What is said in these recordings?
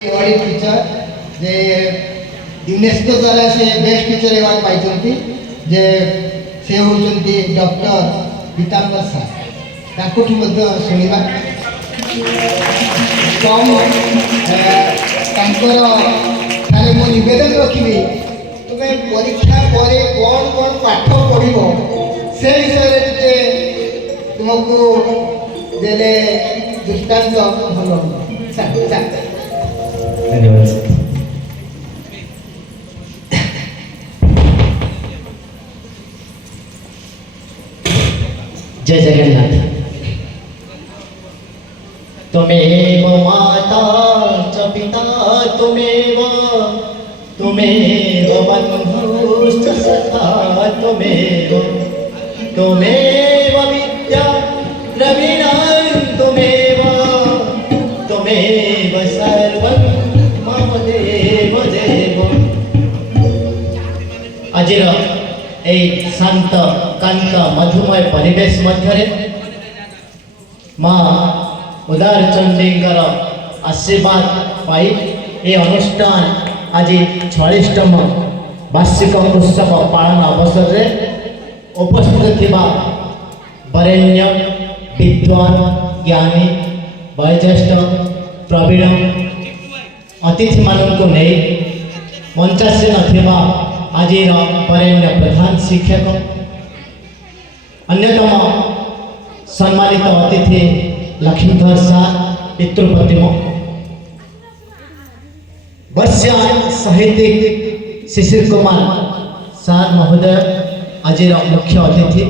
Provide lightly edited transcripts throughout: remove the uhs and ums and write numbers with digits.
Award teacher जे UNESCO द्वारा से best teacher award पाई जे से होचंती डॉक्टर पीताम्बर सार ताको शुणा कम तांकर मो निवेदन रखी तुम्हें परीक्षा पर कौन कौन पाठ पढ़ो से विषय टे तुमको देले दृष्टांत भल धन्यवाद। जय जगन्नाथ। त्वमेव माता च पिता त्वमेव बन्धुश्च सखा त्वमेव विद्या द्रविणं त्वमेव सर्वं मम देव देव। आजिर ए शांत कांत मधुमय परिवेश मध्य माँ उदार चंडीकर आशीर्वाद पाई ए अनुष्ठान आज 46तम वार्षिक उत्सव पालन अवसर में उपस्थित थिबा वरेण्य विद्वान ज्ञानी वयोज्येष्ठ प्रवीण अतिथि मानक नहीं मंचासीन थिबा आज वरेण्य प्रधान शिक्षक अन्यतम सम्मानित अतिथि लक्ष्मीधर सार पितृप्रतिम वर्षा साहित्यिक शिशिर कुमार सार महोदय आज मुख्य अतिथि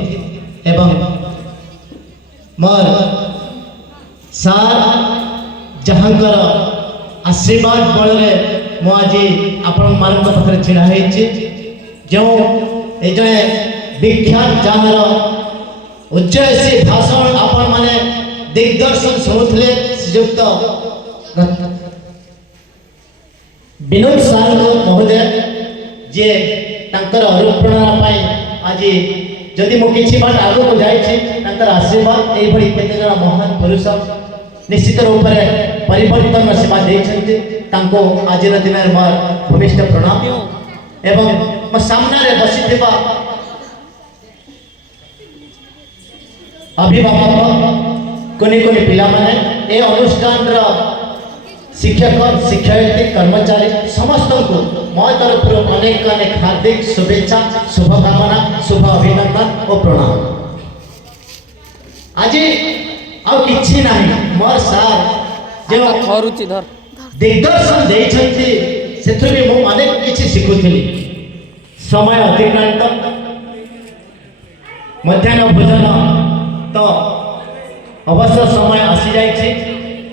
एवं मोर सार जहाँकर आशीर्वाद बल मु आज आपण मान पाखे छिड़ा जो ये जड़े विख्यात जार उज्जयसी भाषण आपण माने दिग्दर्शन शुणुले श्रीयुक्त विनोद सार महोदय जे तांकर अनुप्रेरणा आज जदि मु किछि बाट आगु को जाइछि आशीर्वाद एभली केते जण महान पुरुष निश्चित रूप से परिवर्तन सेवा देइछन्ति तांको आजिर दिन मोर भूमिष्ठ प्रणाम एवं मो सामने बसिथिबा अभिभावक कोनी कोनी पिला माने ए अनुष्ठान रो शिक्षक शिक्षयित्री कर्मचारी समस्त को मो तरफ अनेक अनेक हार्दिक शुभेच्छा शुभकामना शुभ अभिनंदन और प्रणाम। आज आउ किछि नाही मोर सार जो धर दिग्दर्शन देइछन्ति सेथु भी मु अनेक किछि सिखुथिली। समय अतिक्रांत मध्याह्न भोजन तो अवश्य समय आसी जाइछि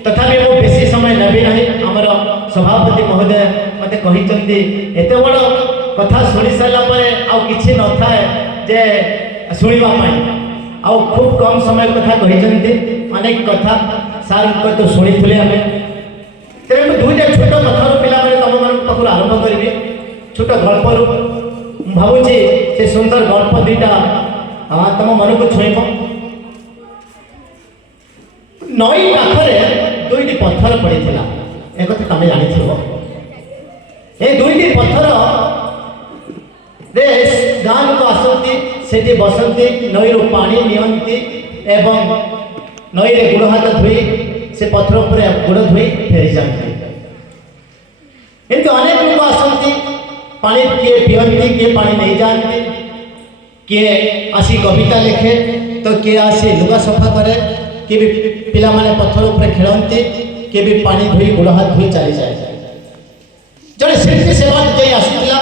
तथापि मु बेसी समय नेबी नाही। हमर सभापति महोदय मते कहिचन्ति एते बड़ कथा सुनि साला परे आउ किछि न थाए जे सुनिबा पाई आउ खूब कम समय कथा कहिचन्ति अनेक कथा सार को तो शुणुले आम तेरे मैं दुईटा छोट कथार पिला तुम मान पाखु आरंभ करी छोट गल्प भावुची से सुंदर गल्प दुईटा तुम मन को छुईब। नई पाखरे दुईटी पत्थर पड़ी एक तुम जानी ये दुईटी पत्थर गाँ लोक आसती से बसती नई रू पानी नियंती एवं नई रे गुड़ हाथ धोई से पत्थर उपर गुड़ धोई फेरी जाती एमती अनेक लोक आसती पानी किए पीती किए पानी नहीं जाती किए आसी कविता लिखे तो किए आसी लुगा सफा करे किए भी पिला माने पत्थर उपर खेलती किए भी पानी धोई गुड़ हाथ धोई चली जाए। जड़े शिल्पी सेवा जे आसुला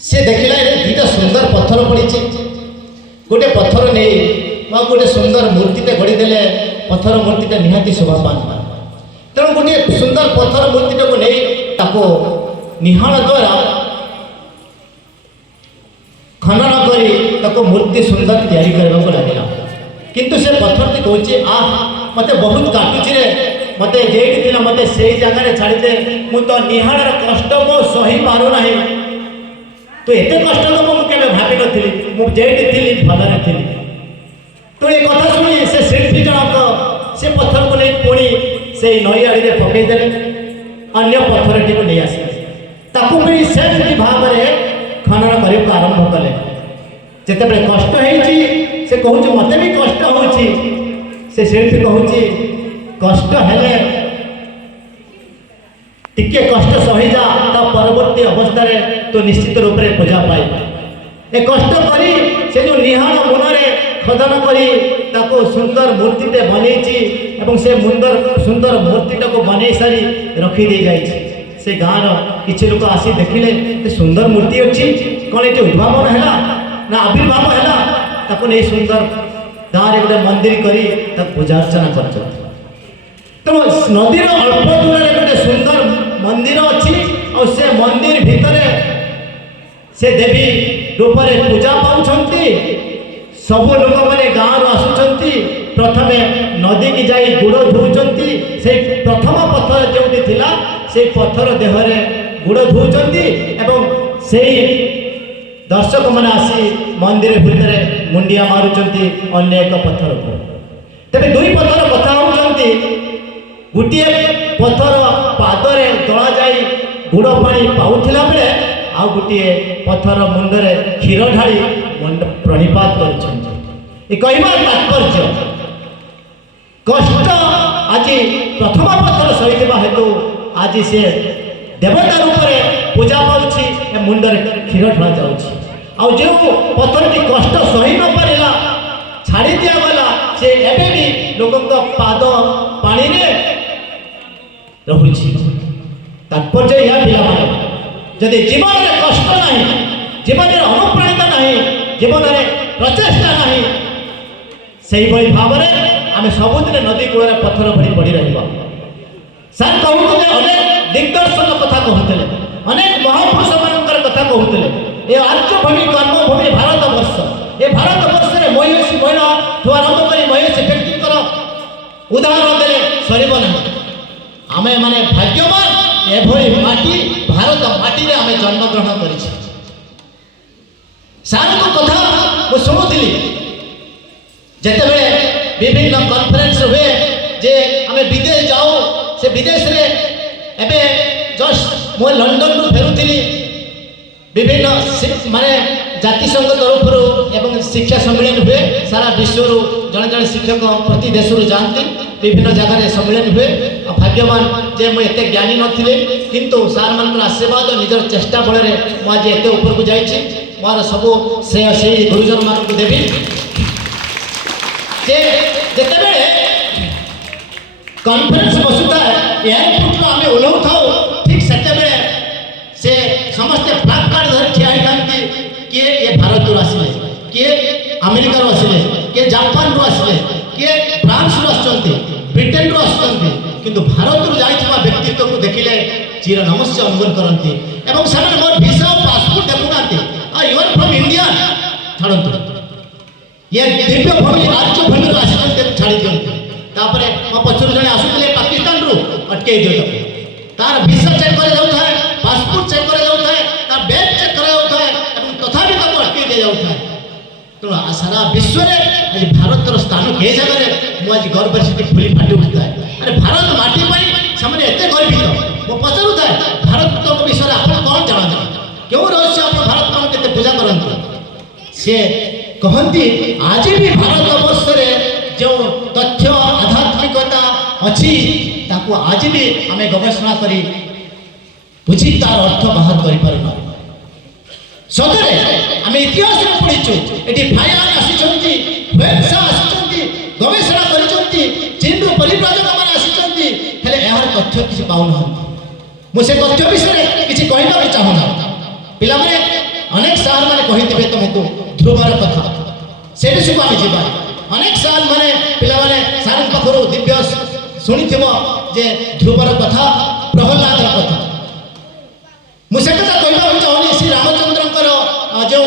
से देखला दुईटा सुंदर पत्थर पड़ी गोटे पत्थर नहीं मैं गोटे सुंदर मूर्तिटे गढ़ीदे पत्थर मूर्तिटा निहाती शोभा पाता तेणु गोटे सुंदर पत्थर मूर्तिटा को नहीं निहाल द्वारा खनन कर मूर्ति सुंदर तैयारी करने को लगे किंतु से पत्थर टी कहे मत बहुत काटुची रे मत जेठी मत से जगह छाड़ीदे मु तो निहाल कष्ट मो सही पार ना तो एत कष्ट तो मुझे भावी नी मुझे थी भलरे थी तो ये कथा शुणी से शिल्पी जनक से पत्थर को नहीं पुणी से नई आड़ी पकईदे अन्य पत्थरटी को नहीं आसिले ताकू भी सेमती भाव में खनन करने को आरंभ कले जिते कष्ट से कहूँ मत भी कष्ट हो शिल्पी कहूँ कष्ट हेले टिके कष्ट सही जा ता परवर्ती अवस्था तो निश्चित रूप से पूजा पाए ए कष्ट करी से जो निहाण मन खदन करी ताको सुंदर मूर्तिटे बनई से सुंदर मूर्तिटा को बनई सारी रखी दे जाइए से गाँव किसी लोग आसी देखिले सुंदर मूर्ति अच्छी कौन ये उद्भावन है ना आविर्भाव है नहीं सुंदर गाँव में गोटे मंदिर करी पूजा अर्चना कर तो नदीर अल्प दूर गोटे सुंदर मंदिर अच्छी और से मंदिर भितर से देवी रूप से पूजा पाँच सबू लोक मैंने गाँव आसुंच प्रथमे नदी की जाई गुड़ धोउंट से प्रथम पत्थर जो थिला से पत्थर देहरे गुड़ धोउंट एवं से दर्शक मैंने आसी मंदिर भितर मुंडिया मारुंट अन्य एक पत्थर को तेरे दुई पत्थर कथा होती गोटे पत्थर पादरे दला जाई गुड़ पानी पाउथिला बेले आ गोटे पत्थर मुंडरे क्षीर ढाली प्रणिपात कर तात्पर्य कष्ट आज प्रथम पत्थर सही हेतु आज से देवता रूप में पूजा पाँच मुंडर क्षीर ढला जाऊँ जो पत्थर की कष्ट सही न पारा छाड़ी दिगला से एवं भी लोकों पाद पानी रहुछि तात्पर्य यह पिला जदि जीवन में कष्ट नहीं जीवन में अनुप्राणित नहीं जीवन में प्रचेषा नहीं से भाव में आम सबुदिन नदी कूल पत्थर भरी पड़ी रहा सर कहते अनेक दिग्दर्शन कथा कहते अनेक महापुरुष मान कथा कहते ये आर्यभूमि कर्मभूमि भारत वर्ष ये भारत वर्ष में महिषी महिला ठू आरंभ कर महिषी व्यक्ति उदाहरण देले सरब नहीं आम माने भाग्यवान एभली माटी भारत माटी रे आम जन्म ग्रहण कर कथा मुझे शुणुली जिते विभिन्न कॉन्फ्रेंस हुए जे आम विदेश जाऊ से विदेश रे एबे जस्ट मु लंडन रु फेरुली विभिन्न माने जातिसंघ तरफ एवं शिक्षा सम्मेलन हुए सारा विश्व जड़े जड़े शिक्षक प्रति देश जाती विभिन्न जगह सम्मेलन हुए भाग्यवान जे मुझे ज्ञानी नी किंतु सार मान आशीर्वाद निजर चेष्टा बल मुझे एत ऊपर को जाइए मोर सबू श्रेय से गुरुजन मान को देवी जिते कॉन्फ्रेंस बसुता एयरपोर्ट आम ओह्लू था ठीक से समस्ते फ्लैग कार्ड धर ठिया होती किए ये भारत आसिले किए अमेरिकार आसिले किए जापान रु आसिले किए फ्रांस रु आसुच्च ब्रिटेन रु आसुच्च किंतु भारत रु जाइଥିବା व्यक्तित्व को देखिले चिर नमस्ते अनुगमन करती एवं से मोर वीसा और पासपोर्ट देखुना यू आर फ्रॉम इंडिया छाड़ू ये दिव्य भूमि राज्य भूमि आसिले छाड़ी दिखते तापर मो पचर जड़े आसुले पाकिस्तान रु अटके दियो तार वीसा चेक कर जाता है पासपोर्ट चेक कर जाता है तार बैग चेक कर जाता है तथापि ताको अटके दे जाता है तो सारा विश्व में आज भारत स्थान के जगह मुझे गर्व से फुली फाटी उठता है अरे भारत माटी से एत गर्वित मो पचारू था भारत विषय आप कौन जानते क्यों रहस्य आप भारत कौन के पूजा करते सी कहती आज भी भारत वर्ष जो तथ्य आध्यात्मिकता अच्छी ताको आज भी आम गवेषणा करी बुझी तार अर्थ बाहर करना सतरे आम इतिहास में पढ़ीचु ये फायान आसी गवेषणा कर चीन रु परिव्राजक मैंने आसी यार तथ्य किसी पाऊना मुझे तथ्य विषय किसी कहना भी चाहूना पिला माने अनेक साल मैंने कही तुमको ध्रुवर कथा से सब आम जा अनेक साल मैंने पिला माने सार पाखर दिव्य शुणी जे ध्रुवर कथा प्रहलाद कथा मुझे कथा कहना चाहूनी श्री रामचंद्र जो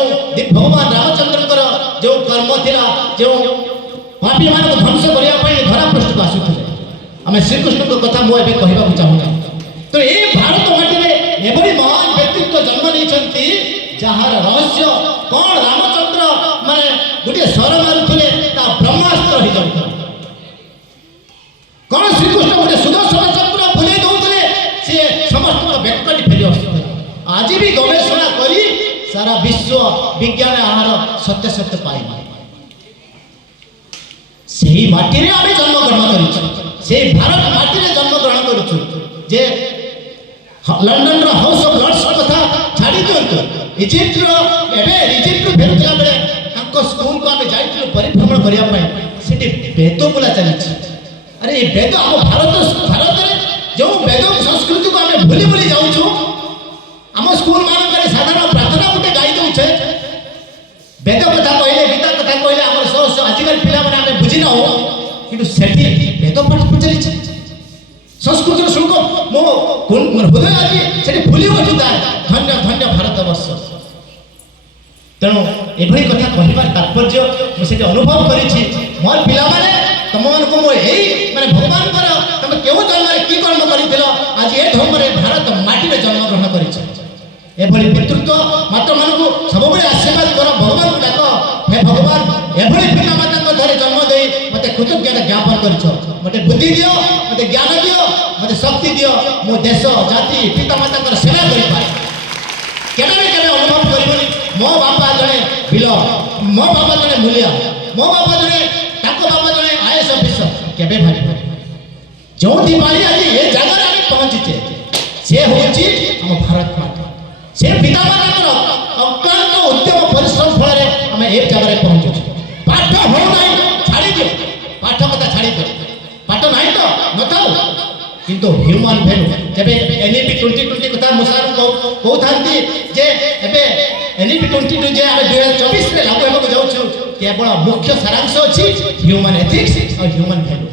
भगवान रामचंद्र जो कर्म था जो पापी मान ध्वंस करने धरा पृष्ठ को आसुले आम श्रीकृष्ण कथा मुझे कहना चाहूना तो ये भारत माटी में एभली महान व्यक्तित्व जन्म नहीं जार रहस्य कौन रामचंद्र माने गोटे स्वर मारुले ब्रह्मास्त्र हो जाता कौन श्रीकृष्ण गोटे सुदर्शन चक्र बुले दौले सी समस्त बेकटी फेरी आसुला आज भी गवेषणा करी सारा विश्व विज्ञान आहार सत्य सत्य पाइबा सेही माटी रे आमे जन्म ग्रहण करिछु सेही भारत माटी रे जन्म ग्रहण करिछु जे लंडन रो हाउस ऑफ लॉर्ड्स कथा छाड़ी दियंतु इजिप्ट रो एबे इजिप्ट रो फेरुतला बेले तांको स्कूल को आमे जाइथिलु परिभ्रमण करिया पय सेठी वेद बोला चलिछि अरे ये वेद हम भारत रे जो वेद संस्कृति को आमे भूली भूली जाउछु हम स्कूल मानक साधारण प्रार्थना गोटे गाई दौचे वेद कथा कहले गीता कथा कहले आम आजिकल पिला मैंने आम बुझी ना कि सेठी वेद पाठ पचारि संस्कृत शुल्क मो हृदय आज से भूली उठुता धन्य धन्य भारत वर्ष तेणु एभली कथा कहबार तात्पर्य मुझे अनुभव करी मोर पिला माने तुम मानक माने भगवान तुम क्यों जन्म कि कर्म कर आज ए धर्म भारत माटी में जन्म ग्रहण कर एभली पितृत्व माता मानू सब आशीर्वाद कर भगवान को डाक हे भगवान एभली पिता माता घरे जन्म दे मत कृतज्ञता ज्ञापन कर मत बुद्धि दियो मत ज्ञान दियो मत शक्ति दियो मो देश जाति पिता माता सेवा कर केवे अनुभव कर मो बापा जड़े बिल मो बापा जड़े मूल्य मो बापा जड़े बापा जड़े आईएएस ऑफिसर केवे भाई जो दिवाली आज ये जगह आम पहुंचीचे से हूँ भारत माता से पिता मानकर अक्लांत उद्यम परिश्रम फल आम एक जगह पहुंचुଛୁ पाठ हो ना छाड़ी दियो पाठ कथा छाड़ी दियो पाठ ना तो नथाऊ किंतु ह्यूमन वैल्यू जब एनईपी 2020 कथा मुसार कहते जे एबे एनईपी 22 जे आम 2024 में लागू होगा जाऊँ केवल मुख्य सारांश अच्छी ह्यूमन एथिक्स और ह्यूमन वैल्यू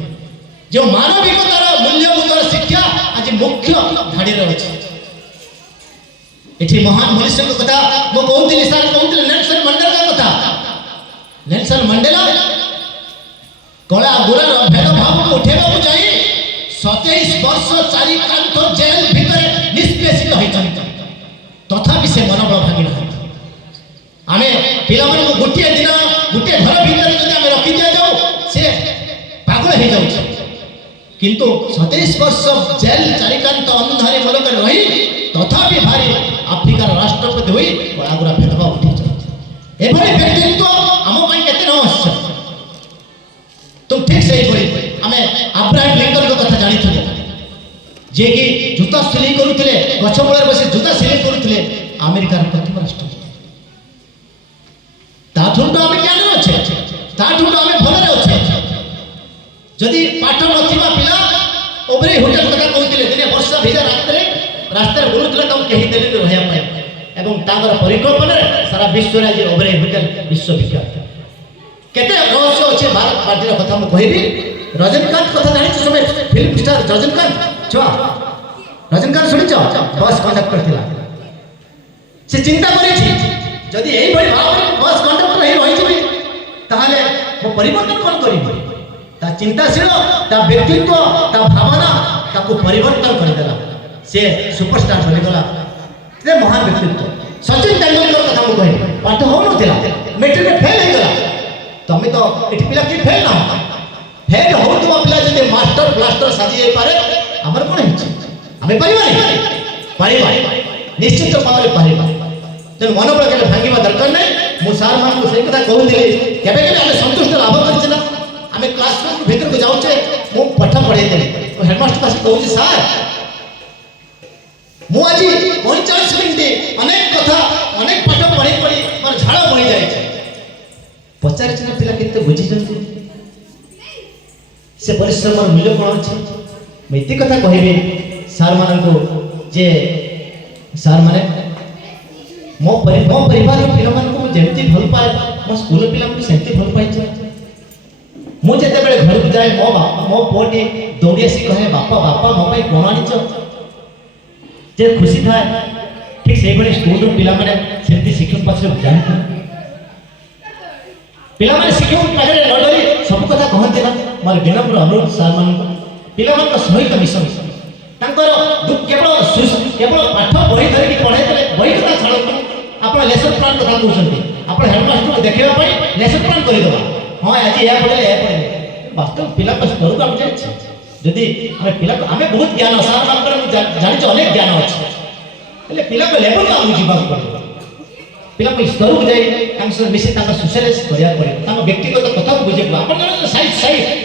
जो मानविकतार मूल्यबोधर शिक्षा आज मुख्य धाड़ी अच्छी एठी महान मनुष्य को कथा वो कहते सर कहते नेल्सन मंडेला कथा नेल्सन मंडेला कला गुरार भेदभाव को उठेबा जाई 27 वर्ष चारि कांथ जेल भितर निष्पेषित होइछन्ति तथापि से मनोबल भांगी ना आमे पिला मन को गोटे दिन गोटे घर भीतर जदि आमे रखि दिया जाऊ से पागल हो जाउछ किंतु 27 वर्ष जेल चारिकांत अंधारे मुलक रही तथापि भारी आफ्रिकार राष्ट्रपति हुई कलागुरा भेदभाव उठी एभली व्यक्तित्व आम केते रहस्य तुम ठीक से आम अब्राहम लिंकन को कथा जानी जे कि जूता सिलाई करुले गछ मूल बस जूता सिलाई करुले अमेरिकार प्रथम राष्ट्रपति ताठू तो आम ज्ञान अच्छे ताठू तो आम भलरे अच्छे जदि पाठ नथिबा पिला ओबरे होटल कथा कहते दिने वर्षा भिजा रास्तार बुलुला तक कहीं देले रहा एवं तागर परिकल्पना सारा विश्व आज ओबरे होटल विश्वविख्यात केते रहस्य अच्छे भारत पार्टी कथा मुझे कहबी रजनीकांत कथा जानी समय फिल्म स्टार रजनीकांत छुआ रजनीकांत शुणी बस कंडक्टर थिला से चिंता करी जदि यही भाव बस कंडक्टर ही रही ताहले मो परिवर्तन कौन करी ता चिंताशील ता व्यक्तित्व ता भावना ताको परिवर्तन करदेला से सुपरस्टार बनिगला से महान व्यक्तित्व सचिन तेंदुलकर कथा मु कहि पाठ हो नथिला मैट्रिक में फेल हो गला तमे तो एठी पिला कि फेल ना फेल होतबा पिला जदि मास्टर ब्लास्टर साजी जाई पारे हमर कोन हिच हमें परिवार निश्चित भाव परिवार तेणु मनोबल के भांगा दरकार नहीं मु सार मान को सही कथा कहूली केबे केबे आमे संतुष्ट लाभ करछना आमे क्लासरूम भीतर को जाउचे मु पाठ पढ़े देली तो हेडमास्टर पास कहूची सार मु आज 45 मिनिट अनेक कथा अनेक पाठ पढ़ी पढ़ी मोर झाड़ बही जाय पचार चिना पिला केते बुझी जंती से परिश्रम मूल्य कोन अछि मैती कथा कहबे सार मान को जे सार माने मो परिवार पिला मान को जेमती भल पाए मो स्कूल पिला को सेमती भल पाई मु जेते बेले घर को जाए मो पोटी दौड़ी आसी कहे बापा बापा मो भाई कोन आनिच जे खुशी था ठीक से बड़े स्कूल रो पिला माने सेमती शिक्षक पाछे जान पिला माने शिक्षक पाछे लडरी सब कथा कहते ना मोर विनम्र अनुरोध सार मान पिला मान सहित मिशन तांकर केवल पाठ बही धरिकी पढ़ाई देले बही कथा छाड़ आपण लेसन प्लान कथा कहउछन्ती आपण हेडमास्टर को देखिबा पई लेसन प्लान करि दबा हां आज या पढले वास्तव पिला को स्तर को हम जाय ଯଦି ଆମେ ପିଲାକୁ ଆମେ ବହୁତ ଜ୍ଞାନ ସାର୍ ମାନଙ୍କର ମୁଁ ଜାଣିଛି ଅନେକ ଜ୍ଞାନ ଅଛି ହେଲେ ପିଲାକୁ ଲେବଲକୁ ଆମକୁ ଯିବାକୁ ପଡ଼ିବ ପିଲାକୁ ସ୍ତରକୁ ଯାଇ ତାଙ୍କ ସହିତ ମିଶି ତାଙ୍କ ସୋସିଆଲାଇଜ୍ କରିବାକୁ ପଡ଼ିବ ତାଙ୍କ ବ୍ୟକ୍ତିଗତ କଥାକୁ ବୁଝେଇବୁ ଆପଣ ଜଣେ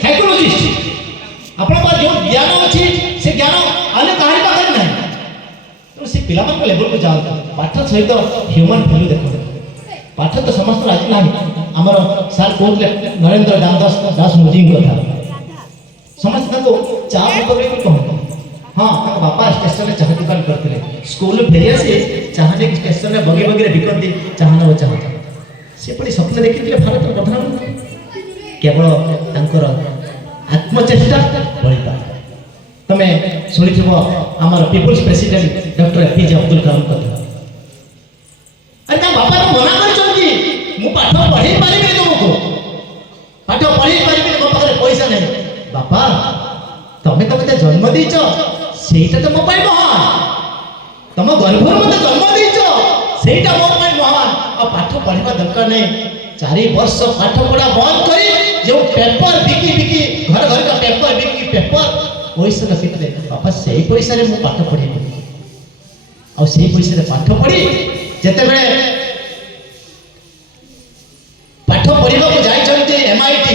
ସାଇକୋଲୋଜିଷ୍ଟ ଆପଣଙ୍କର ଯେଉଁ ଜ୍ଞାନ ଅଛି ସେ ଜ୍ଞାନ ଅନ୍ୟ କାହାରି ପାଖରେ ନାହିଁ ତେଣୁ ସେ ପିଲାମାନଙ୍କ ଲେବଲକୁ ଯାଆନ୍ତୁ ପାଠ ସହିତ ହ୍ୟୁମାନ୍ ଭ୍ୟାଲ୍ୟୁ ଦେଖନ୍ତୁ ପାଠ ତ ସମସ୍ତଙ୍କର ଆଜି ନାହିଁ ଆମର ସାର୍ କହୁଥିଲେ ନରେନ୍ଦ୍ର ଦାସ ମୋଦିଙ୍କ କଥା ସମସ୍ତେ ତାଙ୍କୁ ଚା ପକେଇ କହନ୍ତି ହଁ ତାଙ୍କ ବାପା ଷ୍ଟେସନରେ ଚାହା ଦୋକାନ କରିଥିଲେ ସ୍କୁଲରୁ ଫେରି ଆସି ଚାହା ନେଇକି ଷ୍ଟେସନରେ ବଗି ବଗିରେ ବିକନ୍ତି ଚାହା ନେବ ଚାହା ସେପରି ସ୍ୱପ୍ନ ଦେଖିଥିଲେ ଭାରତର ପ୍ରଧାନମନ୍ତ୍ରୀ କେବଳ ତାଙ୍କର ଆତ୍ମଚେଷ୍ଟା ବଳିଦାନ ତମେ ଶୁଣିଥିବ ଆମର people's president doctor APJ Abdul Kalam କଥା ଆରେ ତା ବାପା ତ ମନା କରିଛନ୍ତି ମୁଁ ପାଠ ପଢ଼େଇ ପାରିବିନି ତୁମକୁ ପାଠ ପଢ଼େଇ ପାରିବିନି ମୋ ପାଖରେ ପଇସା ନାହିଁ ବାପା ତମେ ତ ମୋତେ ଜନ୍ମ ଦେଇଛ ସେଇଟା ତ ମୋ ପାଇଁ ମହାନ ତମ ଗର୍ଭରୁ ମୋତେ ଜନ୍ମ ଦେଇଛ ସେଇଟା ମୋ ପାଇଁ ମହାନ ଆଉ ପାଠ ପଢ଼ିବା ଦରକାର ନାହିଁ 4 ବର୍ଷ ପାଠ ପଢ଼ା ବନ୍ଦ କରି ଯେଉଁ ପେପର ବିକି ବିକି ଘର ଘରକା ପେପର ବିକି ପେପର ପଇସା ରଖିଥିଲେ ବାପା ସେଇ ପଇସାରେ ମୁଁ ପାଠ ପଢ଼ିବି ଆଉ ସେଇ ପଇସାରେ ପାଠ ପଢ଼ି ଯେତେବେଳେ ପାଠ ପଢ଼ିବାକୁ ଯାଇଛନ୍ତି MIT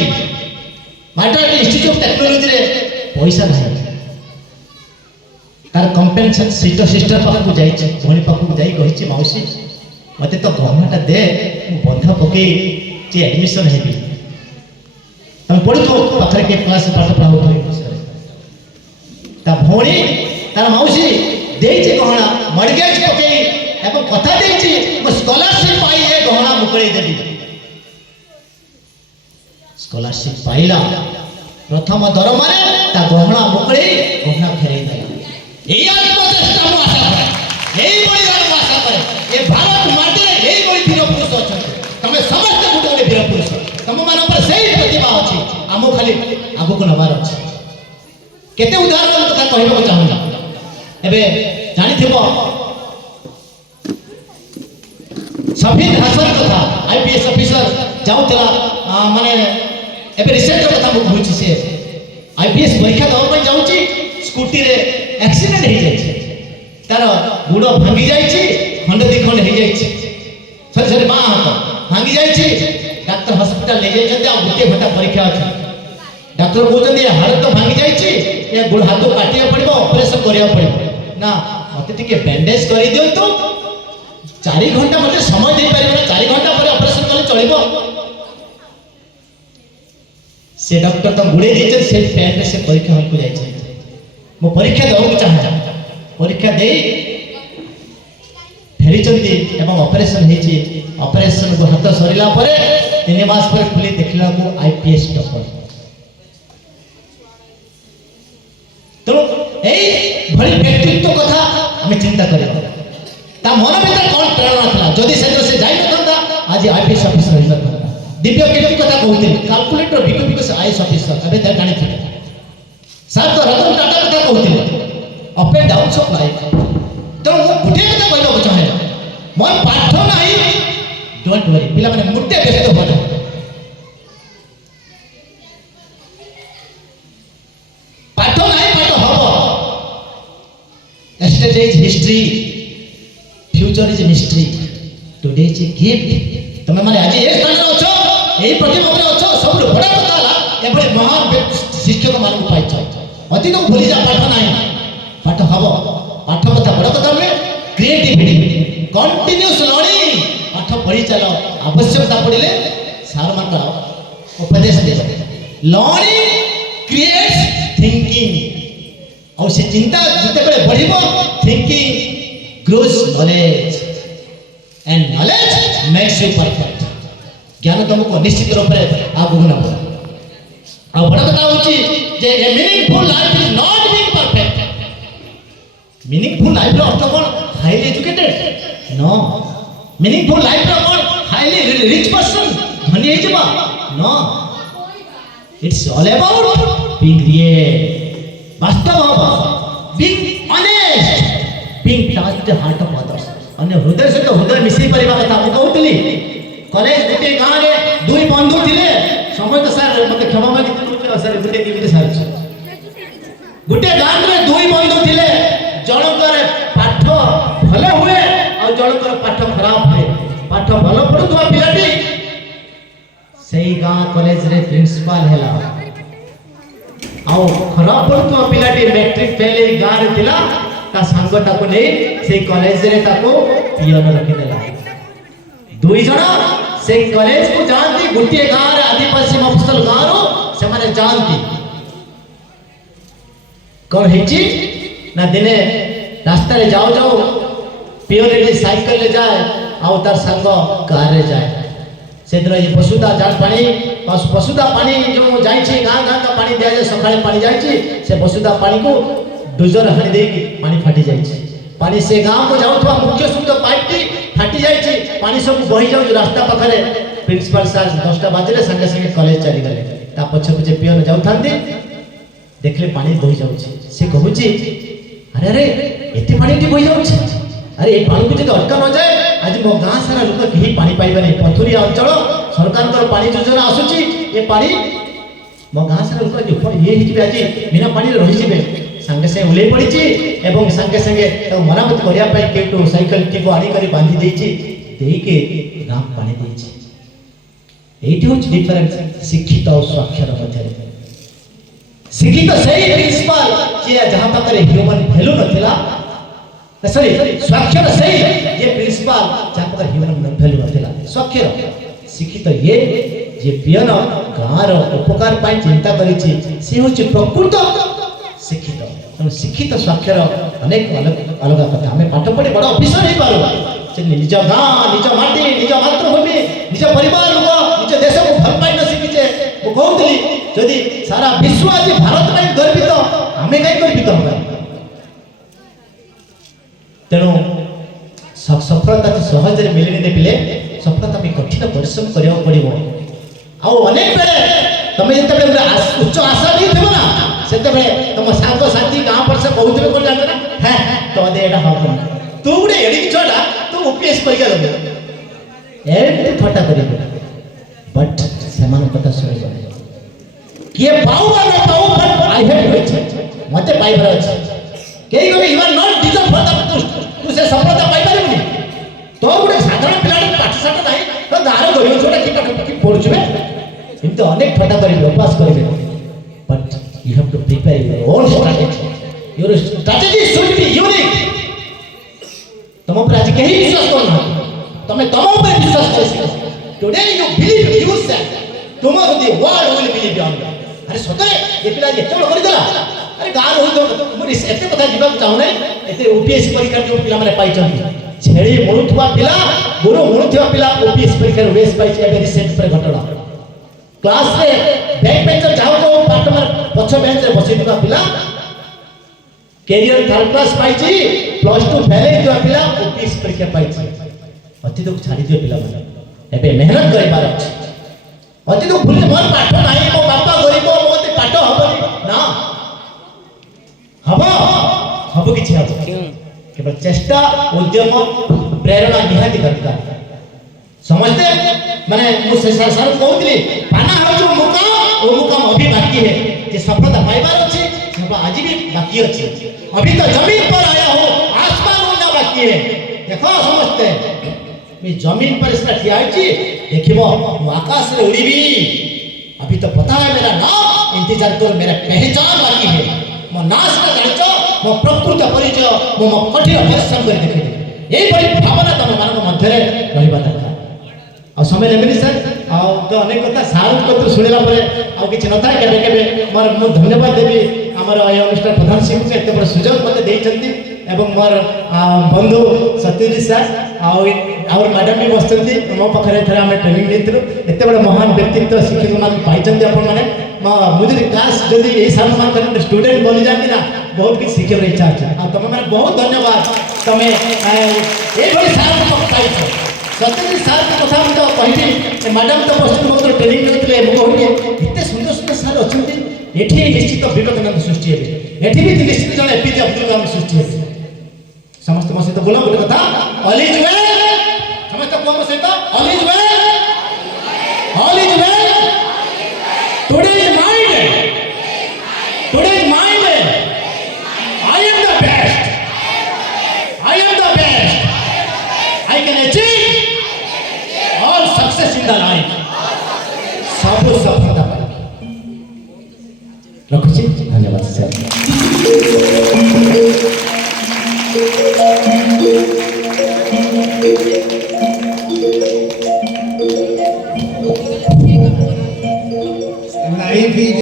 ମାଡ୍ରାସ ଇନଷ୍ଟିଚ୍ୟୁଟ୍ ଅଫ୍ ଟେକ୍ନୋଲୋଜିରେ ପଇସା ନାହିଁ ତାର କମ୍ପେନସନ୍ ସିଷ୍ଟର ପାଖକୁ ଯାଇଛି ଭଉଣୀ ପାଖକୁ ଯାଇ କହିଛି ମାଉସୀ ମୋତେ ତ ଗହଣାଟା ଦେ ମୁଁ ବନ୍ଧ ପକେଇ ଯେ ଆଡମିସନ୍ ହେବି ତମେ ପଢ଼ୁଥିବ ପାଖରେ କିଏ କ୍ଲାସ୍ ପାଠ ପଢ଼ାଉଥିବ ଏ ବିଷୟରେ ତା ଭଉଣୀ ତାର ମାଉସୀ ଦେଇଛି ଗହଣା ମର୍ଗେଜ୍ ପକେଇ ଏବଂ କଥା ଦେଇଛି ମୁଁ ସ୍କଲାରସିପ୍ ପାଇ ଏ ଗହଣା ମୁକୁଳେଇ ଦେବି ସ୍କଲାରସିପ୍ ପାଇଲା ପ୍ରଥମ ଦରମାରେ ତା ଗହଣା ମୁକୁଳେଇ ଗହଣା ଫେରେଇ ଦେଲା এই আত্মচেষ্টা ମୁଁ ଆଶା କରେ এই ବଳିଦାନ ମୁଁ ଆଶା କରେ ଏ ଭାରତ ମାଟିରେ ଏଇଭଳି ବୀର ପୁରୁଷ ଅଛନ୍ତି ତମେ ସମସ୍ତେ ଗୋଟେ ଗୋଟେ ବୀର ପୁରୁଷ ତମମାନଙ୍କର ସେଇ ପ୍ରତିଭା ଅଛି ଆମକୁ ଖାଲି ଆଗକୁ ନେବାର ଅଛି କେତେ ଉଦାହରଣ କଥା କହିବାକୁ ଚାହୁଁଛି ଏବେ ଜାଣିଥିବ ସଫିଦ ହାସନ କଥା IPS ଅଫିସର ଯାଉଥିଲା ମାନେ ଏବେ ରିସେଣ୍ଟ କଥା ମୁଁ କହୁଛି ସେ IPS ପରୀକ୍ଷା ଦେବା ପାଇଁ ଯାଉଛି ସ୍କୁଟିରେ एक्सीडेंट हो जाए तार गुड़ भांगी जाए खंडे दी खंड हो जाए सरी सरी बाँ हाथ भांगी जाए डाक्तर हॉस्पिटल ले जाते गोटे घंटा परीक्षा अच्छे डाक्तर कहते हाथ तो भांगी जाए ये गुड़ हाथ काटा पड़ो ऑपरेशन करा पड़ो ना मत बैंडेज कर दिंतु 4 घंटा मत समय दे पारे 4 घंटा पर ऑपरेशन कले चलो से डॉक्टर तो गुड़े देते से पेन से परीक्षा हॉल को जाए मो परीक्षा देवाक चाहे परीक्षा दे फेरी ऑपरेशन ऑपरेशन को हाथ सरला 3 मास पर खुली देखला को IPS टॉपर तो यही भली व्यक्तित्व कथा आम चिंता करा ता मन भीतर कौन प्रेरणा था जदि से जाई नथा आज IPS ऑफिसर हो नथा दिव्य कीर्ति कथा कहते कैलकुलेटर बिको बिको से IAS ऑफिसर अबे जानी थी सर तो रतन टाटा कथा कहते up and down of life तो वो गोटे कथा कहना चाहे मोर पाठ नहीं डोंट वरी पिला माने मुट्टे व्यस्त हो पाठ नहीं पाठ हबो yesterday is history future is mystery today is a gift तमे माने आज ए स्थान रे अछो एही प्रतिभा रे अछो सब बड़ा कथा हला एबे महान शिक्षक मानक पाइछ अतीत को भूली जा पाठ नहीं पाठ हब पाठ कथा बड़ा कथा में क्रिएटिविटी कंटिन्यूअस लर्निंग पाठ पढ़ी चलो आवश्यकता पड़िले सार मान उपदेश दे लर्निंग क्रिएट्स थिंकिंग और से चिंता जते बेले बढ़िबो thinking grows knowledge and knowledge makes you perfect ज्ञान तुमको निश्चित रूप से आगु नबो आ बड़ा कथा होची जे a meaningful life is not being perfect meaningful life रो अर्थ कोन highly educated no meaningful life रो कोन हाईली रिच पर्सन धनी हे जबा no it's all about being real वास्तव being honest being touch the heart of others अन्य हृदय से तो हृदय मिसई परिबा कथा मु कहउतली कॉलेज गोटे गाँव रे 2 बंधु थिले समय तो सर मत क्षमा मागी सर गुटे टीवी रे सर गोटे गाँव में दुई बंधु थिले जनकर पाठ भल हुए और जनकर पाठ खराब हुए पाठ भल पढ़ुवा पिलाटी से गाँ कॉलेज रे प्रिंसिपल हैला आउ खराब पढ़ुवा पिलाटी मैट्रिक फेल गाँ रे थिला ता संग ताको नै से कॉलेज रे ताको पियन रखि देला दुई जण से कॉलेज को जानती गोटे गाँ रे आदिवासी मफसल गाँ रो से माने जानती कौन हेची ना दिने रास्ता रे जाओ जाओ पियोर रे साइकिल ले जाए आउ तार संग कार रे जाए से दिन ये वसुधा जान पानी वसुधा पानी जो जाई छी गाँ गाँ का पानी दिया जाए सकाळे पानी जाई छी से वसुधा पानी को डोजर हानि दे पानी फाटी जाई छी पानी से गाँव को जाउथवा मुख्य शुद्ध पाइप टी फाटी जाई छी पानी सब बही जाउ रास्ता पाखरे प्रिंसिपल सर 10टा बाजले संगे संगे कॉलेज चली गले ता पछ पछ पियोन जाउ थांदी देखले पानी बही जाउ छी से कहूची अरे अरे एते पानी टी बही जाउ छी अरे ए पानी को जदि अटका न जाए आज मो गाँ सारा लोक केही पानी पाइबे नै पथुरिया अंचल सरकार कर पानी योजना आसुची ए पानी मो गाँ सारा लोक ये हिजबे आज बिना पानी रहि जिबे संगे से उले पड़ी छी एवं संगे संगे तो मरामत करिया पई केटो साइकिल टी को आनी करी बांधी देई छी देई के गाँ पानी देई छी एठी होच डिफरेंस शिक्षित और साक्षर मध्य शिक्षित सही प्रिंसिपल जे जहां तक ह्यूमन वैल्यू नथिला सॉरी साक्षर सही ये प्रिंसिपल जहां तक ह्यूमन वैल्यू नथिला साक्षर शिक्षित ये जे पियन गाँ रो उपकार पाई चिंता करी छी से होच प्रकृत शिक्षित तेणु शिक्षित साक्षर अनेक अलग अलग कथा आम पाठ पढ़ी बड़ अफिसर हो पार निज गाँ निज माटी निज मातृभूमि निज परिवार लोक निज देश को भल पाई न शिखीचे मुझे कहती जदि सारा विश्व आज भारत में गर्वित आम कहीं गर्वित होगा तेणु सफलता सहज मिलनी देखिले सफलता में कठिन परिश्रम करने पड़ो आनेक बेले तुम जिते उच्च आशा नहीं थे ना से तुम सांग साथी गाँव पर से कहते कौन जानते ना है तो यहाँ हम तू गोटे एडिक छुआ तू ओपीएस परीक्षा दे एमती थट्टा कर बट से कथा शुण किए पाऊ न पाऊ बट आई हैव रिच मते पाइबार अछि केही कबे you are not deserve for the post तू से सफलता पाइ परबनी तो गोटे साधारण पिलाटी पाठशाठ नाही तो गाँव गरीब छोटा कि पढ़ुछबे इनते अनेक ठट्टा करिवे उपवास करिवे but you have to prepare your own strategy. Your strategy should be unique. तुम पर आज कहीं विश्वास करना तुम्हें तुम पर विश्वास कर today you believe yourself tomorrow the world will believe you. अरे सतरे ये पिला एते बड़ करि देला अरे गाँ रही तो मुझे एते कथा जीवा चाहू नै एते ओपीएस परीक्षा जो पिला माने पाई छथि छेड़ी मुळुथवा पिला गुरु मुळुथवा पिला ओपीएस परीक्षा रेस पाई छै एबे रिसेंट पर घटना क्लास रे बैक बेंचर जाओ तो पार्टनर पछ बेंच रे बसि दिबा पिला कैरियर थर्ड क्लास पाई छी प्लस 2 फेल दिबा पिला ओपीएस परीक्षा पाई छी अति तो छाड़ी दियो पिला माने एबे मेहनत करिबार अछि अति तो भूल मोर पाठ नाही मो बापा गरीब मोते पाठ हबनी ना हबो किछि हबो केवल चेष्टा उद्यम प्रेरणा निहाती दरकार समझते माने मुझे सर कहते पाना हो जो मुकाम वो मुकाम अभी बाकी है कि सफलता पाइबार अच्छे सब आज भी बाकी अच्छे अभी तो जमीन पर आया हो आसमान उड़ना बाकी है देखो समझते मैं जमीन पर इसका ठिया छी देखिबो आकाश रे उड़ीबी अभी तो पता है मेरा नाम इंतजार करो मेरा पहचान बाकी है मो नाश का जानिचो मो प्रकृत परिचय मो कठिन परिश्रम कर देखि एई बड़ी भावना तम मान मध्य रे रहिबा दरकार आ समय लेबेनी सर आ तो अनेक कथा सार को सुनिला परे आ किछ नथा केबे केबे मोर मो धन्यवाद देबी हमर ए अनुष्ठान प्रधान शिक्षक से एते बड़ सुजोग मते देई छथि एवं मोर बंधु सत्यजी सर और मैडम भी बसचंती मो पाखरे थरे हम ट्रेनिंग देथिलु एते बड़ महान व्यक्तित्व शिक्षक मान पाइचंती अपन माने मुझे क्लास जदि ए साल मान कर स्टूडेंट बनि जाती ना बहुत कुछ सीखे इच्छा अछि आ तुम माने बहुत धन्यवाद तमे ए बड़ी सार को पाइछ सत्यजी सार के कथा हम तो कहिथि मैडम तो पश्चिम बंग ट्रेनिंग करथिले मो कहथि इते सुंदर सुंदर सार अछंती एठी निश्चित विवेकानंद सृष्टि हेबे एठी भी निश्चित जने एपीजे अब्दुल कलाम सृष्टि हेबे समस्त मो सहित बोला गोटे कथा ऑल इज वेल समस्त को मो सहित all is well today is mind in the life. ସବୁ ସଫଳତା ପାଇବି। ରଖୁଛି, ଧନ୍ୟବାଦ ସାର୍।